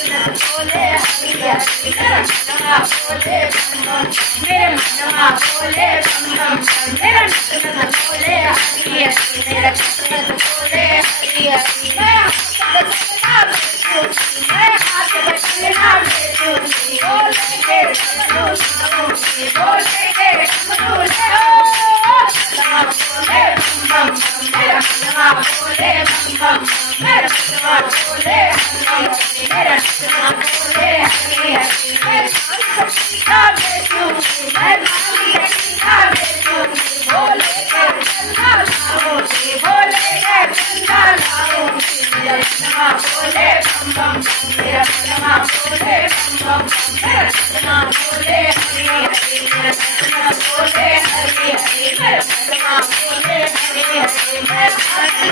बोले हरि हरि मेरा मनवा बोले बम बम मेरे मनवा बोले बम बम मेरा नचनत बोले हरि हरि मेरा नचनत बोले हरि हरि मैं हाथ बचना बेचूंगी बोले के समझूंगी बोले के समझूंगी मनवा बोले बम बम मेरा मनवा बोले बम बम मेरा मनवा बोले हरि हरि मेरा नचना बोले हरि हरि मैं का बेचूंगी मैं का बेचूंगी बोले के चंदा लाऊंगी बोले के चंदा लाऊंगी मेरा मनवा बोले बम बम मेरा मनवा बोले बम बम मेरा नचना बोले हरि हरि मेरा नचना बोले हरि हरि मेरा मनवा बोले हरि हरि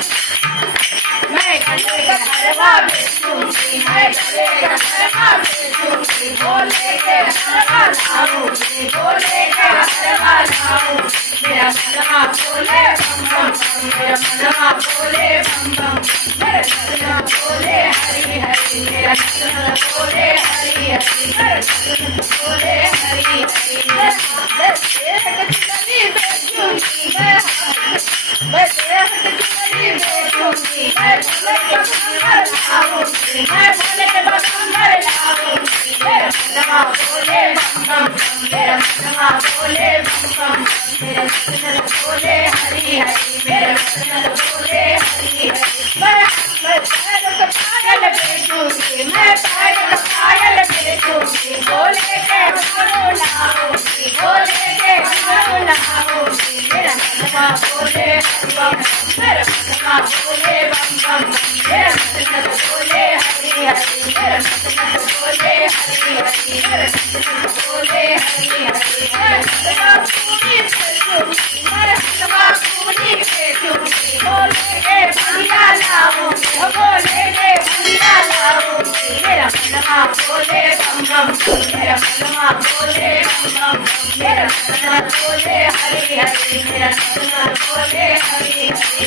मैं गले का हरवा बेचूंगी मैं गले का हरवा बेचूंगी बोले के हरवा लाऊंगी बोले के हरवा लाऊंगी मेरा मनवा बोले बम बम मेरा मनवा बोले बम बम मेरा नचना बोले हरि हरि मेरा नचना बोले हरि हरि मेरा नचना बोले हरि हरि मैं बेचूंगी मैं बेचूंगी मैं बोले के बंदर लाऊंगी मैं बोले के बंदर लाऊंगी मेरा मनवा बोले बम बम मेरा मनवा बोले बम बम मेरा नचना बोले हरि हरि मेरा नचना बोले हरि हरि मैं पायल बेचूंगी मैं पायल बेचूंगी बोले के हमरो लाऊंगी बोले के हमरो लाऊंगी मेरा मनवा बोले बम मेरा मनवा बोले बम बम मेरा नचना बोले हरि हरि मेरा नचना बोले हरि हरि मेरा नचना बोले हरि हरि मेरा नचना पूरी बेचूंगी मेरा नचना पूरी बेचूंगी बोले के भैया लाऊंगी बोले के भैया लाऊंगी मेरा मनवा बोले बम बम मेरा मनवा बोले बम बम मेरा नचना बोले हरि हरि मेरा नचना बोले हरि हरि